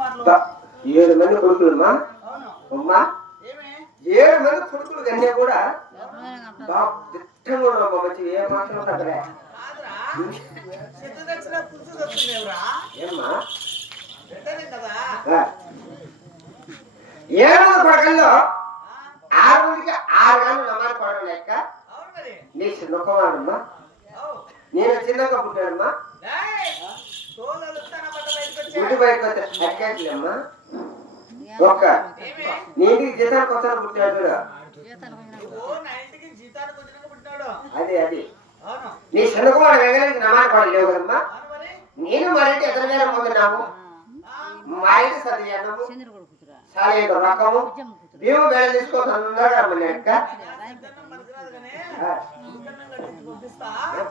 7 మంది కొడుకులమ్మా అమ్మా 7 మంది కొడుకులు కన్నా కూడా దిట్టంగా ఉన్నామా మంచి ఏ మాత్రం తగ్గలే ఏమ్మా 7 పడకల్లో 6 మందికి 6 గంటలు నమాజ్ పడడం లెక్క నీ చిన్న కుమారుడమ్మా నేను చిన్నగా పుట్టాడమ్మా గుడి బయటకు వచ్చే అక్కేట్లేమ్మా ఒక్క నీ ఇంటికి జీతానికి వస్తాను పుట్టాడు అది అది నీ చిన్న కుమారుడు వెంగళకి నమాజ్ పడలేవు కదమ్మా నేను మరింటి ఎదురు మీద పోతున్నాము మా ఇంటి చదివాము చాలా రకము మేము వేళ తీసుకోవచ్చు అందరూ రమ్మని అక్క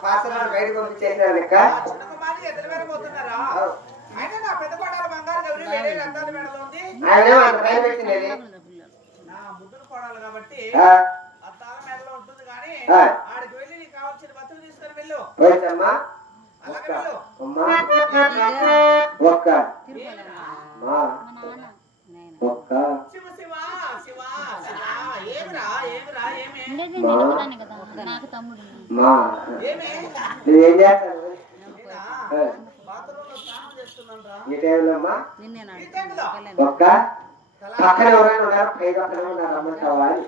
పాసరాలు బయటకు పంపించేసినాను అక్క ఆయన అంత టైం పెట్టినది పోయిందమ్మా ఒక్క ఒక్క నువ్వేం చేస్తాను ఈ టైంలో అమ్మా ఒక్క పక్కన ఎవరైనా ఉన్నారు పైగా ఉన్నారు రమ్మంటావా అని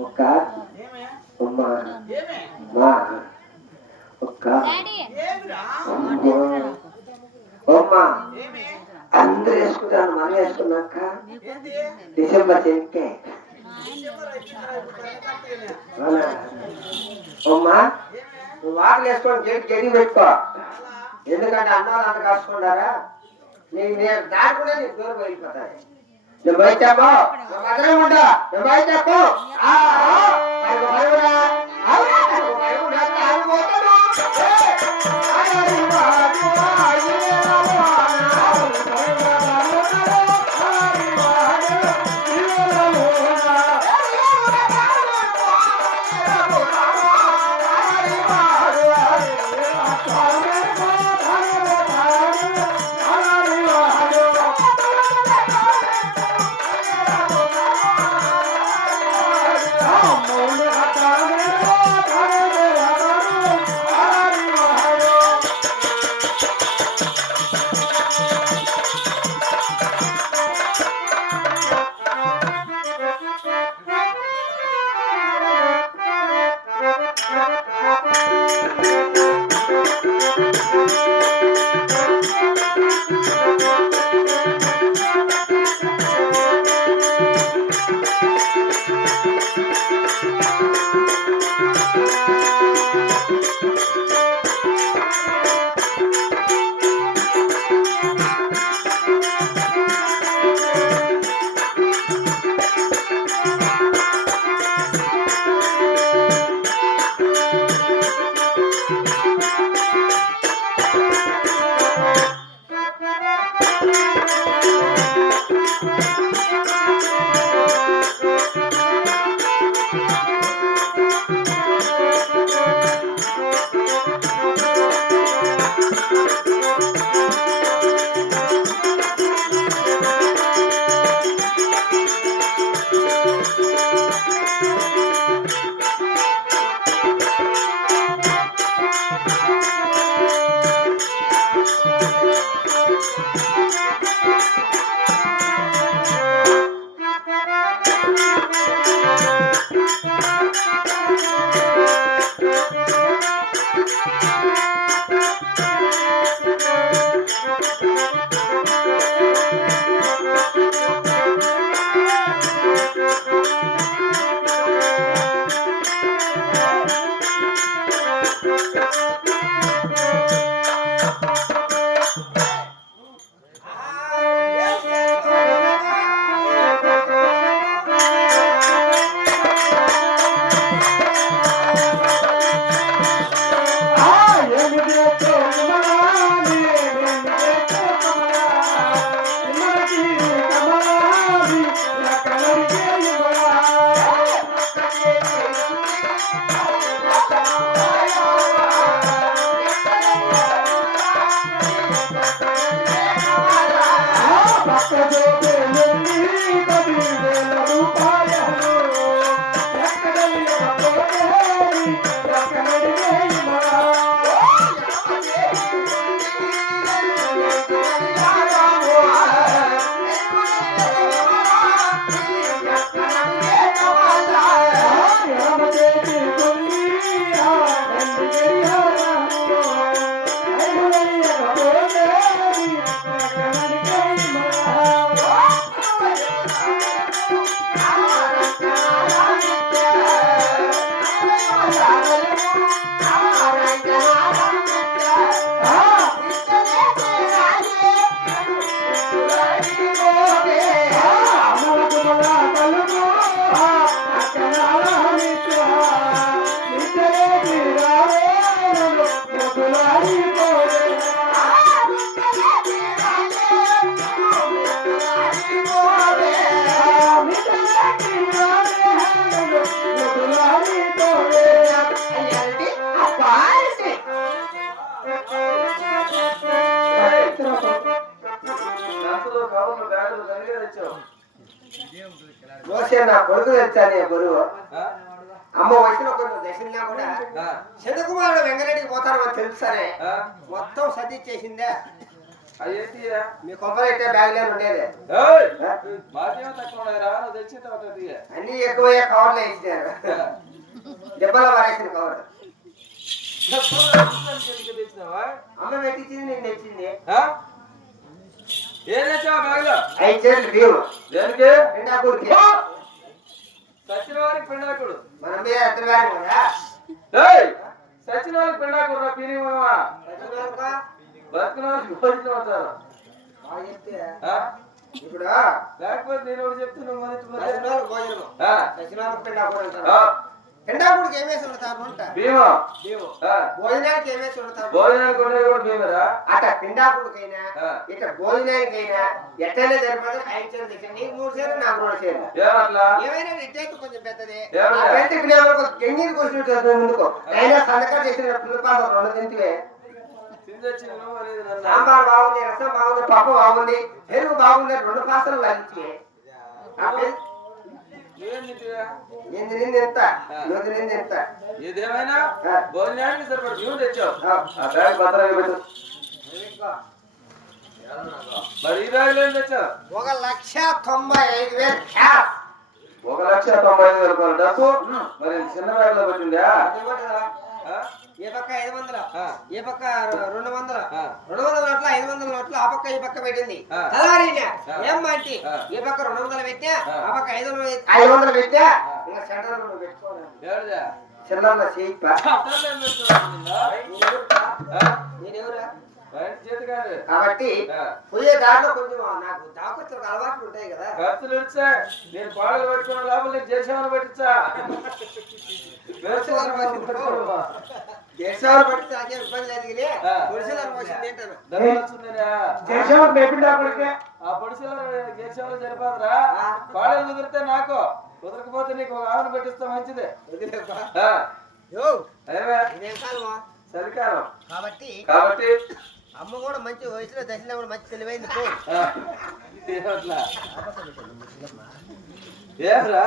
ఒక్క అమ్మా ఒక్క అమ్మా అందరూ వేసుకుంటాను మనం వేసుకున్నాక డిసెంబర్ 10 అమ్మా నువ్వు వాకిలు వేసుకొని గడి పెట్టుకో ఎందుకంటే అన్నాలు అంత కాసుకుంటారా నేను దాటుకుంటే నీకు దూరం వెళ్ళిపోతాయి నువ్వు బయటకు భద్రం ఉంటా నువ్వు బయటకు బాబు బ్యాగులు కలిగే తెచ్చావు నా కొడుకు తెచ్చాను బరువు అమ్మ వయసులో కొంచెం దశలా కూడా చంద్రకుమారుడు వెంకరెడ్డికి పోతానని తెలుసానే మొత్తం సర్ది చేసిందే మీ కొబ్బరైతే బ్యాగ్లే ఉండేది అన్ని ఎక్కువ కవర్లో వేసినారు దెబ్బల వారేసిన కవర్ అమ్మ పెట్టించింది నేను తెచ్చింది 5 చేతులు బియ్యం దేనికి పిండాకుడికి సచిన వారికి పిండాకుడు మనం మీద ఎత్తు వారం కదా సచిన వారికి పిండాకుడు పీని బతుకున్న వాళ్ళకి భోజనం అవుతారు ఇప్పుడు లేకపోతే నేను ఒకటి చెప్తున్నాను పిండాకుడికి ఏమేసి ఉంటారు భోజనానికి ఏమేసి ఉంటారు అట పిండాకుడికైనా ఇక భోజనానికైనా ఎట్టైనా సరిపోతే 5 చేతులు తెచ్చాను నీకు 3 చేతులు నాకు 2 చేతులు ఏమైనా ఎట్టయితే కొంచెం పెద్దది గంగిని కూర్చుంటుంది ముందుకు అయినా సంతకాలు చేసిన పులిపాలు 2 తింటే సాంబార్ బాగుంది రసం బాగుంది పప్పు బాగుంది పెరుగు బాగుంది 2 పాసలు లాగించి ఏదేమైనా భోజనానికి సరిపడు బియ్యం తెచ్చావు ఆ బ్యాగ్ భద్రంగా పెట్టు మరి ఈ బ్యాగ్ ఏం తెచ్చావు 1,95,000 1,95,000 రూపాయలు డబ్బు మరి చిన్న బ్యాగ్ లో పెట్టిందా ఏ పక్క 500 ఏ పక్క 200 200 నోట్లు 500 నోట్లు ఆ పక్క ఈ పక్క పెట్టింది ఏం మాంటి ఏ పక్క 200 పెట్టా ఆ పక్క 500 పెట్టా ఇంకా సెంటర్ పెట్టుకోవాలి చిన్న చేయిపా నేనెవరా కాబట్టి పోయే దాంట్లో కొంచెం నాకు దాకొచ్చిన అలవాట్లు ఉంటాయి కదా ఖర్చులు ఇచ్చా నేను పాటలు పెట్టుకున్న లోపల నీకు దేశాలను పెట్టించా దేశాలు పట్టి నాకే ఇబ్బంది లేదు ఆ పొడిసెల దేశాలు జరిపాదరా పాడలు కుదిరితే నాకు కుదరకపోతే నీకు ఒక ఆవును పెట్టిస్తా మంచిదే చలికాలం కాబట్టి అమ్మ కూడా మంచి వయసులో దశలో కూడా మంచి తెలివైంది ఏమరా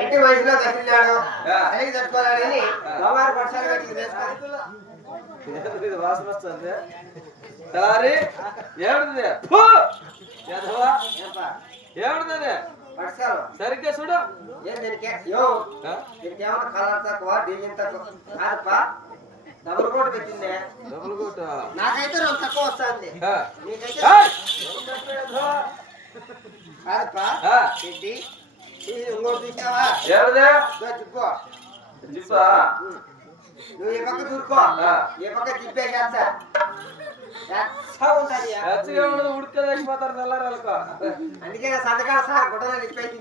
ఇంటి వయసులో దశలాడు చలికి తట్టుకోవాలని గోమారు పక్షాలు ఇది వాసన వస్తుంది సరే ఏడుంది ఏడుంది సరిగ్గా చూడు దీనికేమన్నా కలర్ తక్కువ డీజిల్ తక్కువ కాదప్పా డబుల్ కోట్ పెట్టిందే డబుల్ కోట్ నాకైతే 2 తక్కువ వస్తుంది నీకైతే కాదప్పా ఏంటి ఇంకోటి చూసావా జిప్పో నువ్వు ఈ పక్క దూరుకో ఈ పక్క జిప్పేసేస్తా ఉడకదేసిపోతారు తెల్లారాలకు అందుకే నా సంతకాల సార్ గుడ్డలో నిప్పేసి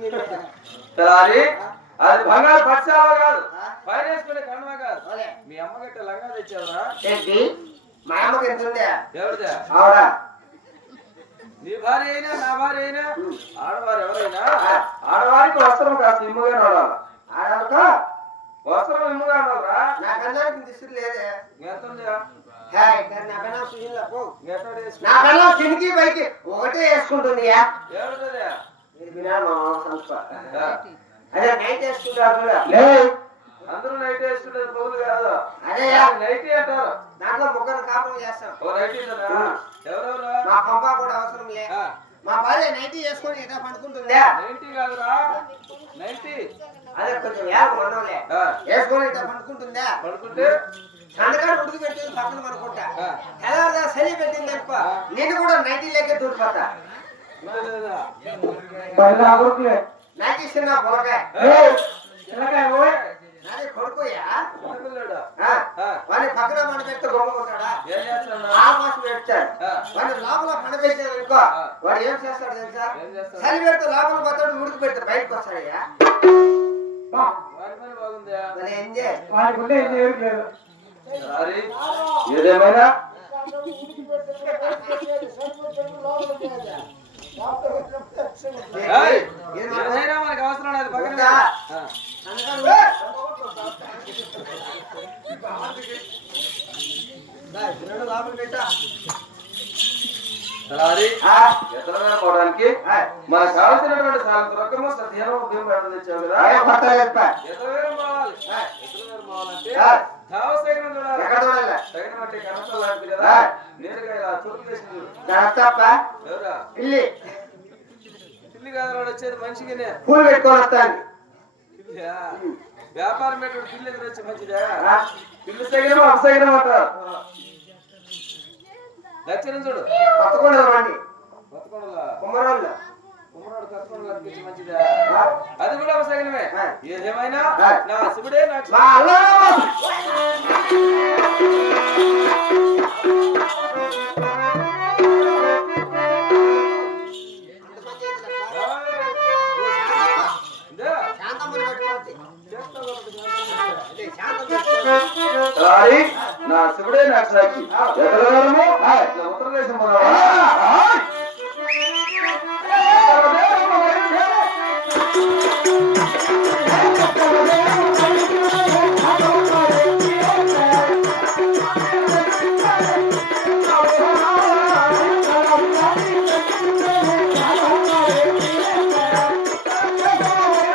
అది బంగారు పచ్చావా కాదు పైన వేసుకునే కండవా కాదు మీ అమ్మ గట్ట లంగా తెచ్చావురా ఏంటి మా అమ్మకి ఎంత ఉందా ఎవరిదా ఆవిడా నీ భార్య అయినా నా భార్య అయినా ఆడవారు ఎవరైనా ఆడవారికి వస్త్రం కాస్త ఇమ్ముగా నడాలి ఆడవాళ్ళతో వస్త్రం ఇమ్ముగా నడవరా నా కన్నానికి దిశ లేదే ఎంతుందా నా కన్నా కిందికి పైకి ఒకటే వేసుకుంటుంది అదే నైట్ వేసుకుంటారు అందరూ నైట్ వేసుకుంటారు పౌరులు కాదు అదే నైట్ అంటారు దాంట్లో ముగ్గురు కాపురం చేస్తాం ఎవరెవరు మా పంప కూడా అవసరం లే మా భార్య నైటీ వేసుకొని ఇట్లా పండుకుంటుందా నైటీ కాదురా నైటీ అదే కొంచెం మనలే వేసుకొని ఇట్లా పండుకుంటుందా పడుకుంటే సంతకాలు ఉడికి పెట్టింది పక్కన పడుకుంటా తెల్లవారుదా చలి పెట్టింది అనుకో నేను కూడా నైటీ లేక దూరిపోతా నాకు ఇస్తున్నా పొలకాయ నాది కొడుకుయా వాడిని పక్కన పండు పెడితే గొప్పకుంటాడా ఆ మాసం పెడతాడు వాడిని లోపల పండు పెట్టాడు అనుకో వాడు ఏం చేస్తాడు తెలుసా చలి పెడితే లోపల పోతాడు ఉడికి పెడితే బయటకు వస్తాడయ్యా ఏదేమైనా మనకు అవసరం లేదు పక్కన తలారి ఎత్తలమైన పోవడానికి మనకు కావాల్సినటువంటి రొక్కము సత్యానం ఉద్యోగం పెట్ట తెచ్చావు కదా ఎత్తలవేరం పోవాలి ఎత్తలవేరం పోవాలంటే దావసేకరం చూడాలి తగిన బట్టి కనసలు లాంటిది కదా నేరుగా ఇలా తూర్పు దేశం చూడు ఎవరా పిల్లి కాదు వచ్చేది మనిషిగానే పూలు పెట్టుకొని వస్తాను వ్యాపారం పెట్టాడు పిల్లి ఎదురు వచ్చి మంచిదా పిల్లి సగినం అసగినం అంటారు లక్షణం చూడు కొత్తకొండ రండి కుమ్మరాడు కత్తుకొండలు అనిపించి మంచిదా అది కూడా అవసరమే ఏదేమైనా నా శివుడే నాకు నా శివుడే నాకు సాక్షి ఉత్తరదేశం